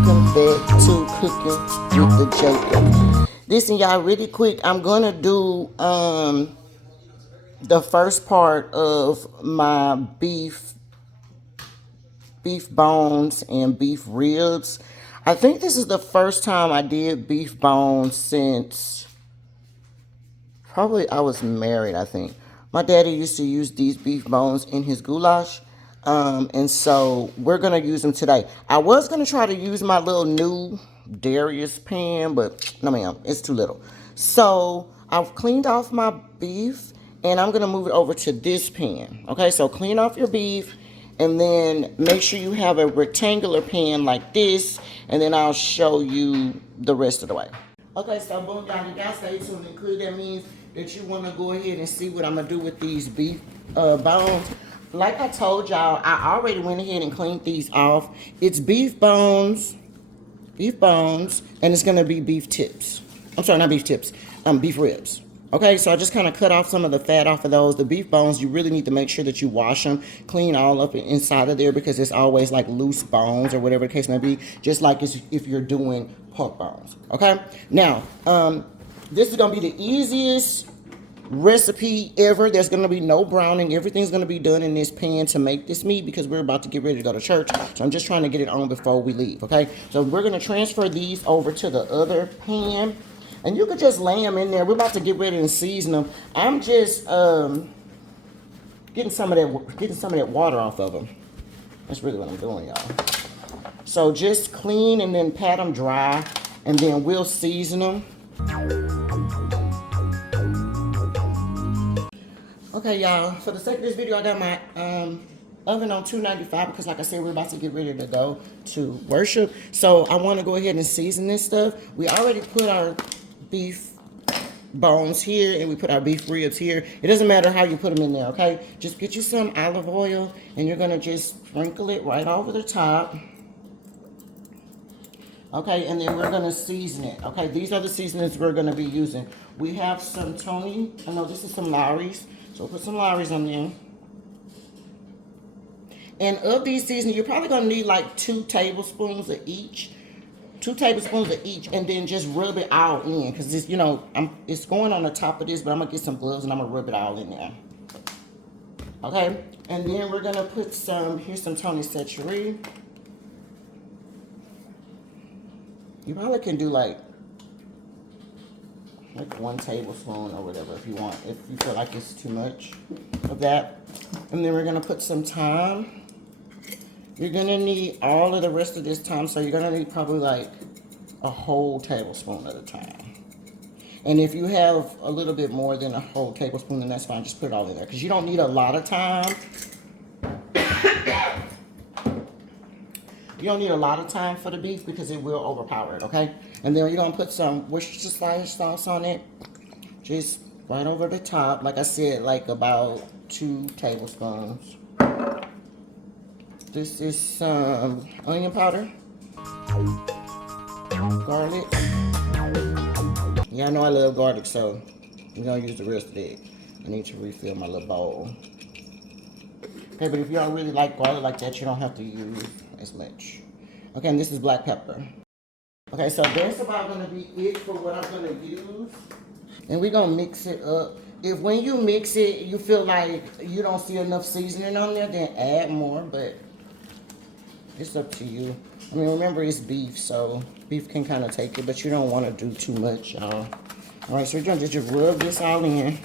welcome back to Cooking with the Jacob. Listen, y'all, really quick, I'm gonna do the first part of my beef bones and beef ribs. I think this is the first time I did beef bones since probably I was married, I think. My daddy used to use these beef bones in his goulash. And so we're going to use them today. I was going to try to use my little new Darius pan, but no ma'am, it's too little. So I've cleaned off my beef and I'm going to move it over to this pan. Okay, so clean off your beef and then make sure you have a rectangular pan like this, and then I'll show you the rest of the way. Okay, so boom, y'all, you guys stay tuned and clear. That means that you want to go ahead and see what I'm going to do with these beef bones. Like I told y'all, I already went ahead and cleaned these off. It's beef bones, and it's going to be beef tips. I'm sorry, not beef tips, beef ribs. Okay, so I just kind of cut off some of the fat off of those. The beef bones, you really need to make sure that you wash them, clean all up inside of there, because it's always like loose bones or whatever the case may be, just like if you're doing pork bones. Okay, now this is gonna be the easiest recipe ever. There's gonna be no browning. Everything's gonna be done in this pan to make this meat, because we're about to get ready to go to church. So I'm just trying to get it on before we leave. Okay, so we're gonna transfer these over to the other pan. And you could just lay them in there. We're about to get ready and season them. I'm just getting some of that water off of them. That's really what I'm doing, y'all. So just clean and then pat them dry, and then we'll season them. Okay, y'all. For the sake of this video, I got my oven on 295 because, like I said, we're about to get ready to go to worship. So I want to go ahead and season this stuff. We already put our beef bones here and we put our beef ribs here. It doesn't matter how you put them in there, okay? Just get you some olive oil and you're going to just sprinkle it right over the top. Okay, and then we're going to season it. Okay, these are the seasonings we're going to be using. We have some this is some Lawry's. So put some Lawry's on there. And of these seasonings, you're probably going to need like 2 tablespoons of each. 2 tablespoons of each, and then just rub it all in, because this, it's going on the top of this, but I'm gonna get some gloves and I'm gonna rub it all in there. Okay, and then we're gonna put here's some Tony Chachere. You probably can do like 1 tablespoon or whatever if you want, if you feel like it's too much of that. And then we're gonna put some thyme. You're gonna need all of the rest of this thyme, so you're gonna need probably like a whole tablespoon at a time. And if you have a little bit more than a whole tablespoon, then that's fine. Just put it all in there, because you don't need a lot of thyme. You don't need a lot of thyme for the beef, because it will overpower it, okay? And then you're gonna put some Worcestershire sauce on it, just right over the top. Like I said, like about 2 tablespoons. This is some onion powder, garlic. Yeah, I know I love garlic, so I'm gonna use the rest of it. I need to refill my little bowl. Okay, but if you don't really like garlic like that, you don't have to use as much. Okay, and this is black pepper. Okay, so that's about gonna be it for what I'm gonna use. And we're gonna mix it up. If when you mix it, you feel like you don't see enough seasoning on there, then add more, but it's up to you. I mean, remember, it's beef, so beef can kind of take it, but you don't want to do too much, y'all. All right, so you're going to just rub this all in.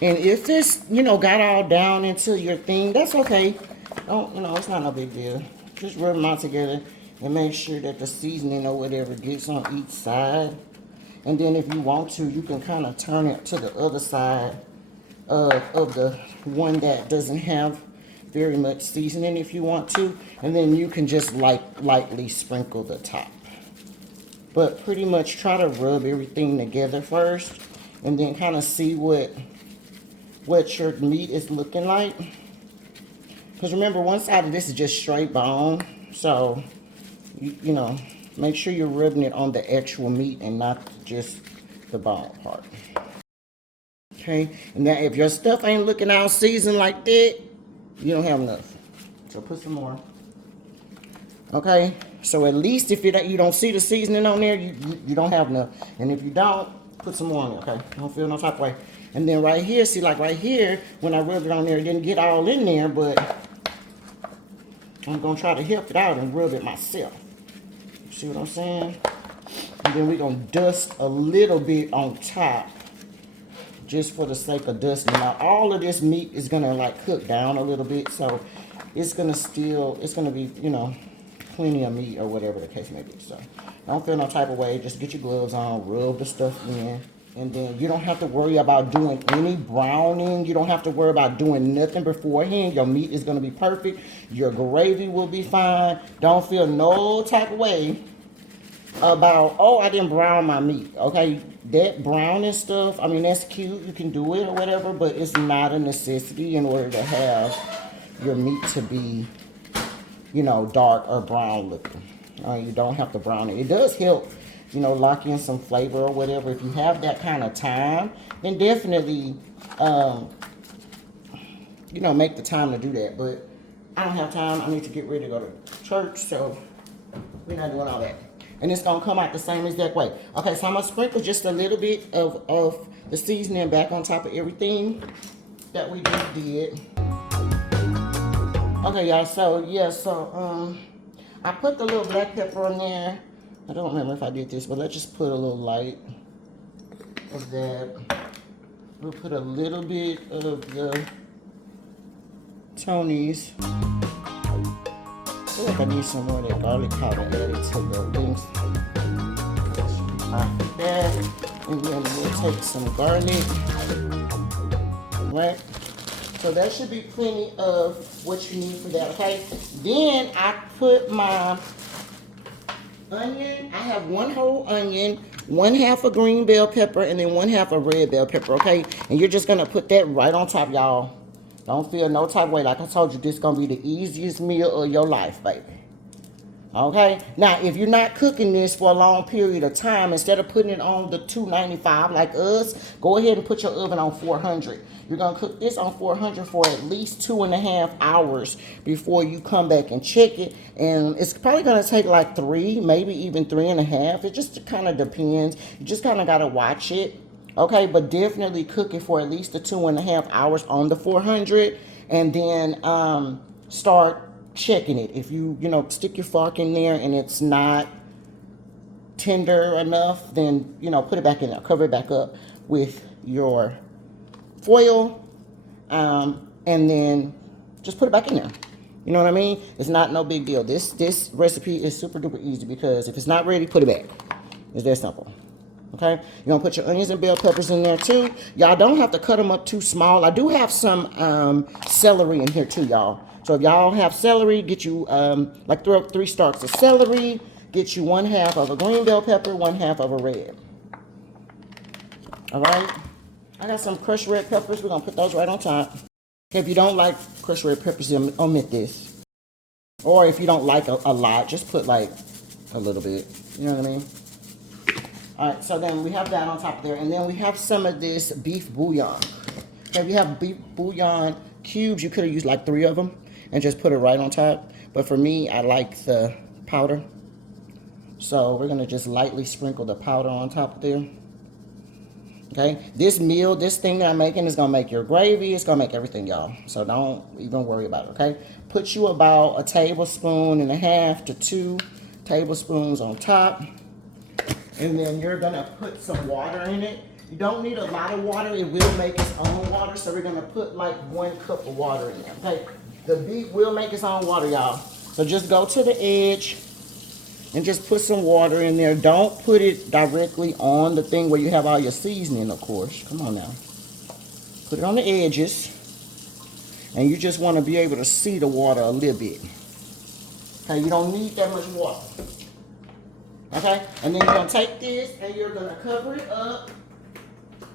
And if this, got all down into your thing, that's okay. Don't, it's not no big deal. Just rub them all together and make sure that the seasoning or whatever gets on each side. And then if you want to, you can kind of turn it to the other side of the one that doesn't have very much seasoning if you want to, and then you can just lightly sprinkle the top. But pretty much try to rub everything together first, and then kind of see what your meat is looking like. Because remember, one side of this is just straight bone, so make sure you're rubbing it on the actual meat and not just the bone part. Okay, and now if your stuff ain't looking all seasoned like that, you don't have enough. So put some more. Okay, So at least if you don't see the seasoning on there, you don't have enough. And if you don't, put some more on there, okay? Don't feel no type of way. And then right here, see, like right here, when I rubbed it on there, it didn't get all in there, but I'm gonna try to help it out and rub it myself. See what I'm saying? And then we're gonna dust a little bit on top, just for the sake of dusting. Now all of this meat is gonna like cook down a little bit, so it's gonna be, you know, plenty of meat or whatever the case may be. So don't feel no type of way. Just get your gloves on, rub the stuff in, and then you don't have to worry about doing any browning. You don't have to worry about doing nothing beforehand. Your meat is gonna be perfect. Your gravy will be fine. Don't feel no type of way about, oh, I didn't brown my meat. Okay, that browning stuff, I mean, that's cute. You can do it or whatever, but it's not a necessity in order to have your meat to be, you know, dark or brown looking. You don't have to brown it. It does help, you know, lock in some flavor or whatever. If you have that kind of time, then definitely, you know, make the time to do that. But I don't have time. I need to get ready to go to church, so we're not doing all that. And it's gonna come out the same exact way. Okay, so I'm gonna sprinkle just a little bit of the seasoning back on top of everything that we just did. Okay, y'all, so yeah, I put the little black pepper on there. I don't remember if I did this, but let's just put a little light of that. We'll put a little bit of the Tony's. I feel like I need some more of that garlic powder added to the wings. Like that. And then we'll take some garlic. Right? So that should be plenty of what you need for that, okay? Then I put my onion. I have one whole onion, 1/2 a green bell pepper, and then 1/2 a red bell pepper, okay? And you're just gonna put that right on top, y'all. Don't feel no type of way. Like I told you, this is gonna be the easiest meal of your life, baby. Okay? Now, if you're not cooking this for a long period of time, instead of putting it on the 295 like us, go ahead and put your oven on 400. You're gonna cook this on 400 for at least 2.5 hours before you come back and check it. And it's probably gonna take like 3, maybe even 3.5. It just kind of depends. You just kind of gotta watch it. Okay, but definitely cook it for at least the 2.5 hours on the 400, and then start checking it. If you know, stick your fork in there and it's not tender enough, then, you know, put it back in there, cover it back up with your foil, and then just put it back in there. You know what I mean? It's not no big deal. This recipe is super duper easy, because if it's not ready, put it back. It's that simple. Okay, you're gonna put your onions and bell peppers in there too. Y'all don't have to cut them up too small. I do have some celery in here too, y'all. So if y'all have celery, get you like 3 stalks of celery. Get you 1/2 of a green bell pepper, 1/2 of a red. All right. I got some crushed red peppers. We're gonna put those right on top. If you don't like crushed red peppers, then omit this. Or if you don't like a lot, just put like a little bit. You know what I mean? All right, so then we have that on top there, and then we have some of this beef bouillon. Okay, we have beef bouillon cubes. You could have used like 3 of them and just put it right on top. But for me, I like the powder. So we're gonna just lightly sprinkle the powder on top there. Okay, this meal, this thing that I'm making is gonna make your gravy. It's gonna make everything, y'all. So don't even worry about it, okay? Put you about 1.5 tablespoons to 2 tablespoons on top. And then you're gonna put some water in it. You don't need a lot of water. It will make its own water. So we're gonna put like 1 cup of water in there. Okay, the beef will make its own water, y'all. So just go to the edge and just put some water in there. Don't put it directly on the thing where you have all your seasoning, of course. Come on now. Put it on the edges. And you just wanna be able to see the water a little bit. Okay, you don't need that much water. Okay, and then you're gonna take this and you're gonna cover it up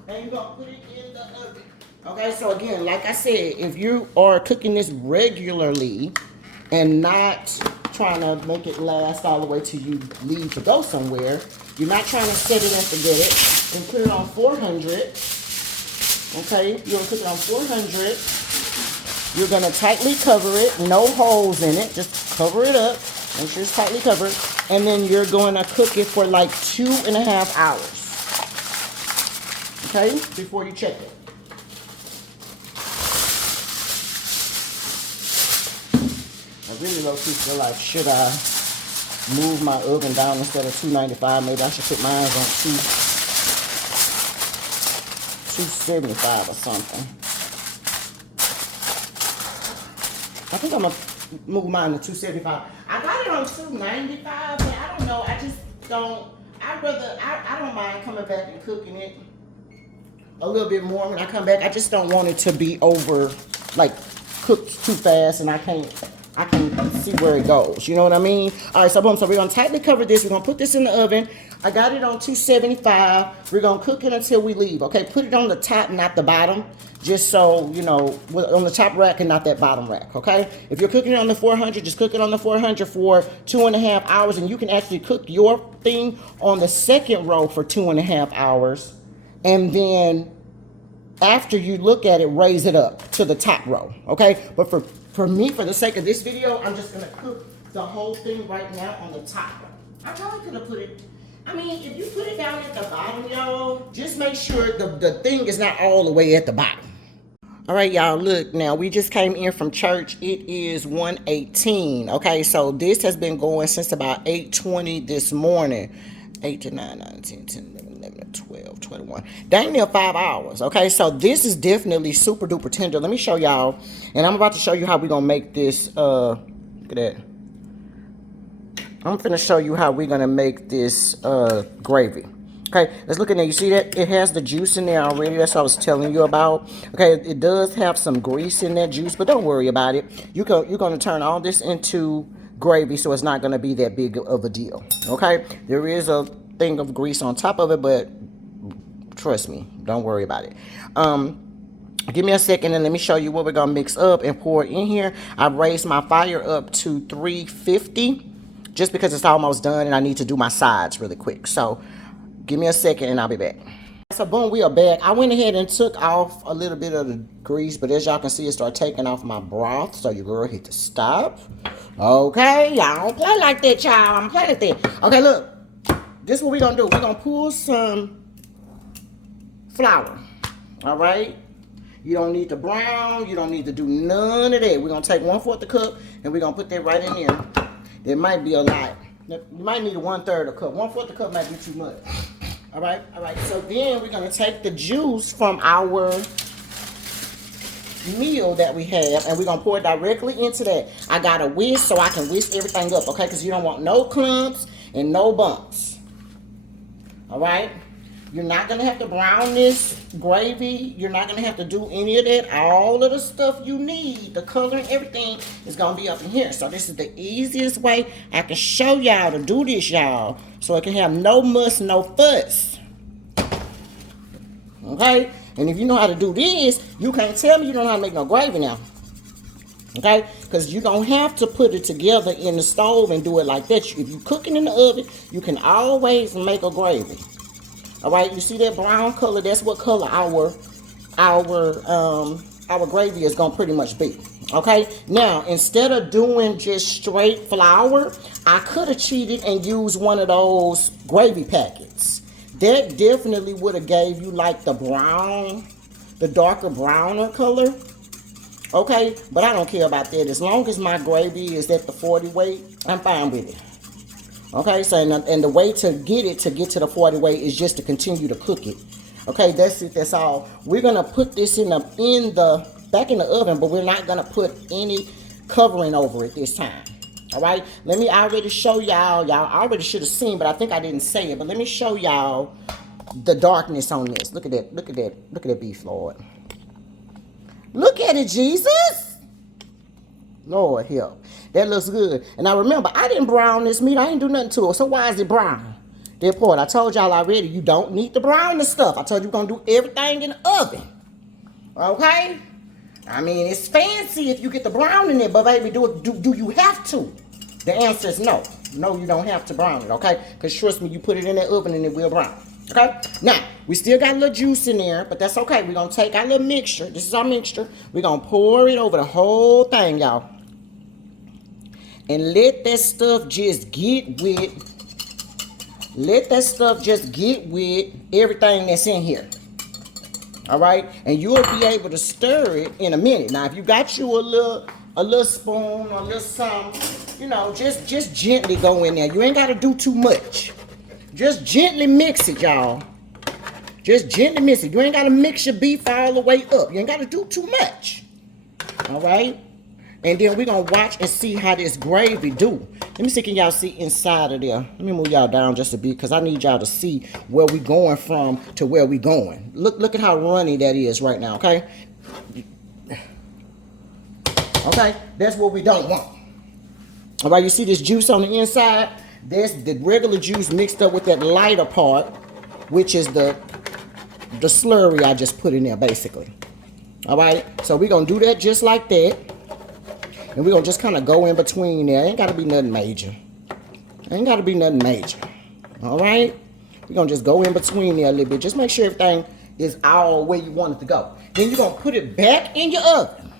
and you're gonna put it in the oven. Okay, so again, like I said, if you are cooking this regularly and not trying to make it last all the way till you leave to go somewhere, you're not trying to set it and forget it, and put it on 400. Okay, you're gonna cook it on 400. You're gonna tightly cover it, no holes in it, just cover it up. Make sure it's tightly covered. And then you're going to cook it for like 2.5 hours. Okay? Before you check it. I really low-key feel like, should I move my oven down instead of 295? Maybe I should put mine on 275 or something. I think I'm going to move mine to 275. I got it on 295, but I don't know. I just don't. I don't mind coming back and cooking it a little bit more when I come back. I just don't want it to be over, like, cooked too fast, and I can see where it goes. You know what I mean? All right, so boom. So we're going to tightly cover this. We're going to put this in the oven. I got it on 275. We're going to cook it until we leave, okay? Put it on the top, not the bottom, just so, you know, on the top rack and not that bottom rack, okay? If you're cooking it on the 400, just cook it on the 400 for 2.5 hours, and you can actually cook your thing on the second row for 2.5 hours, and then after you look at it, raise it up to the top row, okay? But for me, for the sake of this video, I'm just gonna cook the whole thing right now on the top row. I probably could have put it, I mean, if you put it down at the bottom, y'all, just make sure the thing is not all the way at the bottom. All right, y'all, look, now we just came in from church. It is 1:18, okay? So this has been going since about 8:20 this morning. 8 to 9, 9, 10, 10, 11, 12, 21. Dang near 5 hours, okay? So this is definitely super duper tender. Let me show y'all, and I'm about to show you how we're gonna make this, look at that. I'm finna show you how we're gonna make this gravy. Okay, let's look in there. You see that? It has the juice in there already. That's what I was telling you about. Okay, it does have some grease in that juice, but don't worry about it. You're gonna turn all this into gravy, so it's not gonna be that big of a deal. Okay, there is a thing of grease on top of it, but trust me, don't worry about it. Give me a second and let me show you what we're gonna mix up and pour in here. I've raised my fire up to 350 just because it's almost done and I need to do my sides really quick. So give me a second and I'll be back. So boom, we are back. I went ahead and took off a little bit of the grease, but as y'all can see, it started taking off my broth. So your girl hit the stop. Okay, y'all don't play like that, y'all. I'm playing like that. Okay, look. This is what we're gonna do. We're gonna pull some flour. All right. You don't need to brown. You don't need to do none of that. We're gonna take 1/4 the cup and we're gonna put that right in there. There might be a lot. You might need a 1/3 a cup. 1/4 the cup might be too much. All right. So then we're gonna take the juice from our meal that we have and we're gonna pour it directly into that. I got a whisk so I can whisk everything up, okay? Because you don't want no clumps and no bumps. All right. You're not gonna have to brown this gravy. You're not gonna have to do any of that. All of the stuff you need, the color and everything, is gonna be up in here. So this is the easiest way I can show y'all to do this, y'all, so it can have no muss, no fuss. Okay? And if you know how to do this, you can't tell me you don't know how to make no gravy now. Okay? Because you don't have to put it together in the stove and do it like that. If you're cooking in the oven, you can always make a gravy. All right, you see that brown color? That's what color our gravy is gonna pretty much be. Okay, now instead of doing just straight flour, I could have cheated and used one of those gravy packets. That definitely would have gave you like the brown, the darker browner color. Okay, but I don't care about that. As long as my gravy is at the 40 weight, I'm fine with it. Okay, so and the way to get to the 40 weight is just to continue to cook it. Okay, that's it. That's all. We're gonna put this back in the oven, but we're not gonna put any covering over it this time. All right. I already show y'all. Y'all already should have seen, but I think I didn't say it. But let me show y'all the darkness on this. Look at that. Look at that. Look at that beef, Lord. Look at it, Jesus. Lord help. That looks good. And now remember, I didn't brown this meat. I didn't do nothing to it. So why is it brown? That part, I told y'all already, you don't need to brown the stuff. I told you we're going to do everything in the oven. Okay? I mean, it's fancy if you get the brown in it, but baby, do you have to? The answer is no. No, you don't have to brown it, okay? Because trust me, you put it in that oven and it will brown. Okay? Now, we still got a little juice in there, but that's okay. We're going to take our little mixture. This is our mixture. We're going to pour it over the whole thing, y'all. and let that stuff just get with everything that's in here. All right, and you'll be able to stir it in a minute. Now, if you got you a little spoon or a little something, you know, just gently go in there. You ain't got to do too much. Just gently mix it, y'all. Just gently mix it. You ain't got to mix your beef all the way up. You ain't got to do too much. All right, and then we're gonna watch and see how this gravy do. Let me see, can y'all see inside of there? Let me move y'all down just a bit because I need y'all to see where we going from to where we going. Look at how runny that is right now, okay? Okay, that's what we don't want. All right, you see this juice on the inside? There's the regular juice mixed up with that lighter part, which is the slurry I just put in there, basically. All right, so we're going to do that just like that. And we're going to just kind of go in between there. Ain't got to be nothing major. Ain't got to be nothing major. All right? We're going to just go in between there a little bit. Just make sure everything is all where you want it to go. Then you're going to put it back in your oven.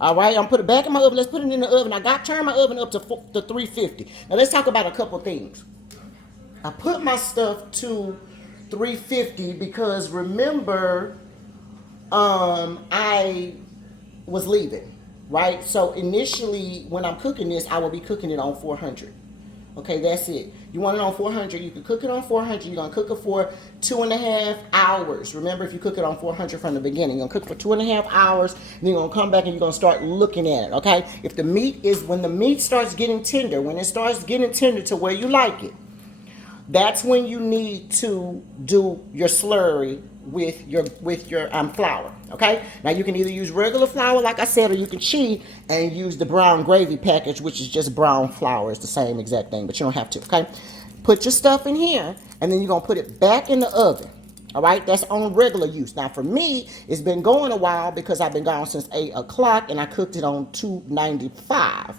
All right? I'm put it back in my oven. Let's put it in the oven. I got turned my oven up to 350. Now, let's talk about a couple things. I put my stuff to 350 because, remember, I was leaving. Right? So initially, when I'm cooking this, I will be cooking it on 400. Okay, that's it. You want it on 400, you can cook it on 400. You're going to cook it for 2.5 hours. Remember, if you cook it on 400 from the beginning, you're going to cook for 2.5 hours, and then you're going to come back and you're going to start looking at it, okay? If the meat is, when the meat starts getting tender, when it starts getting tender to where you like it, that's when you need to do your slurry with your flour. Okay, now you can either use regular flour, like I said, or you can cheat and use the brown gravy package, which is just brown flour. It's the same exact thing, but you don't have to. Okay, put your stuff in here, and then you're gonna put it back in the oven. All right, that's on regular use. Now for me, it's been going a while because I've been gone since 8 o'clock, and I cooked it on 295.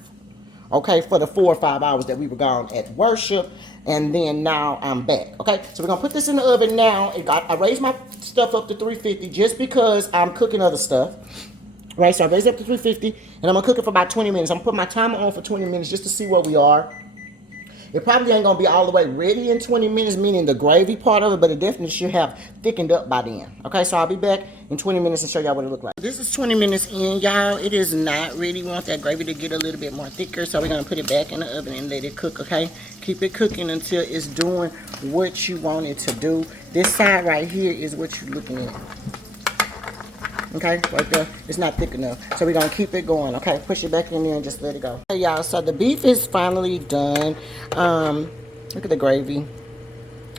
Okay, for the 4 or 5 hours that we were gone at worship, and then now I'm back. Okay, so we're gonna put this in the oven now. I raised my stuff up to 350 just because I'm cooking other stuff. Right, so I raised it up to 350, and I'm gonna cook it for about 20 minutes. I'm gonna put my timer on for 20 minutes just to see where we are. It probably ain't gonna be all the way ready in 20 minutes, meaning the gravy part of it, but it definitely should have thickened up by then. Okay, so I'll be back in 20 minutes and show y'all what it looks like. This is 20 minutes in, y'all. It is not ready. We want that gravy to get a little bit more thicker, so we're gonna put it back in the oven and let it cook, okay? Keep it cooking until it's doing what you want it to do. This side right here is what you're looking at. Okay, right there. It's not thick enough. So we're going to keep it going, okay? Push it back in there and just let it go. Hey, y'all, so the beef is finally done. Look at the gravy.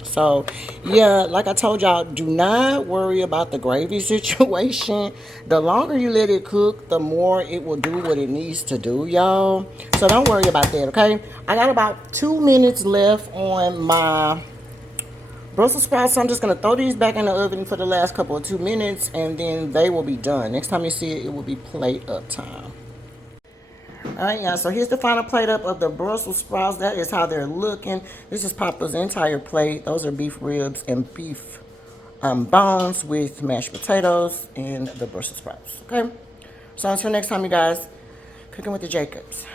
So, yeah, like I told y'all, do not worry about the gravy situation. The longer you let it cook, the more it will do what it needs to do, y'all. So don't worry about that, okay? I got about 2 minutes left on my Brussels sprouts. So I'm just going to throw these back in the oven for the last couple of 2 minutes, and then they will be done. Next time you see it, it will be plate up time. Alright, y'all, so here's the final plate up of the Brussels sprouts. That is how they're looking. This is Papa's entire plate. Those are beef ribs and beef bones with mashed potatoes and the Brussels sprouts. Okay? So until next time, you guys, cooking with the Jacobs.